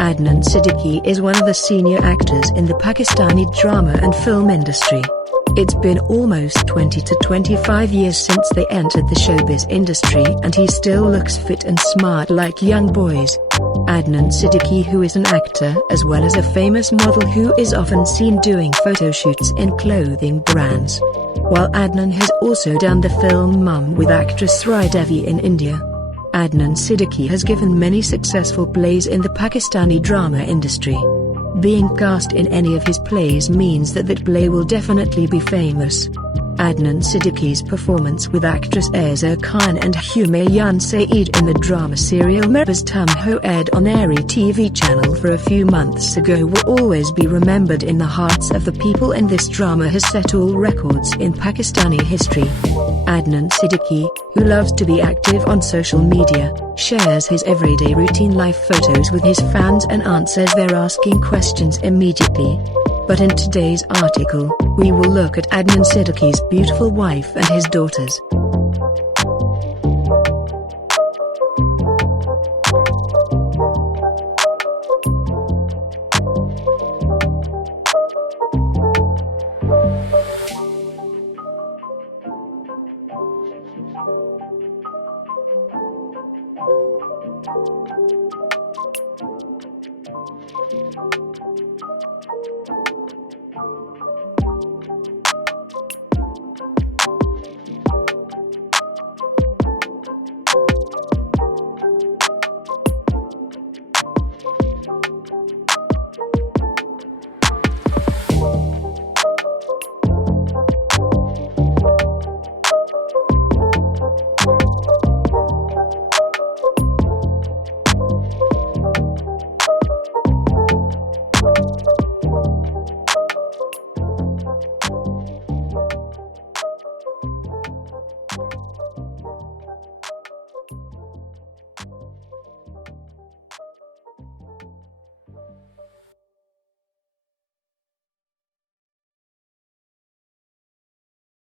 Adnan Siddiqui is one of the senior actors in the Pakistani drama and film industry. It's been almost 20 to 25 years since they entered the showbiz industry, and he still looks fit and smart like young boys. Adnan Siddiqui, who is an actor as well as a famous model who is often seen doing photo shoots in clothing brands. While Adnan has also done the film Mum with actress Devi in India. Adnan Siddiqui has given many successful plays in the Pakistani drama industry. Being cast in any of his plays means that play will definitely be famous. Adnan Siddiqui's performance with actress Aza Khan and Humayun Saeed in the drama serial Mirba's Tum Ho, aired on Airy TV channel for a few months ago, will always be remembered in the hearts of the people, and this drama has set all records in Pakistani history. Adnan Siddiqui, who loves to be active on social media, shares his everyday routine life photos with his fans and answers their asking questions immediately. But in today's article, we will look at Adnan Siddiqui's beautiful wife and his daughters.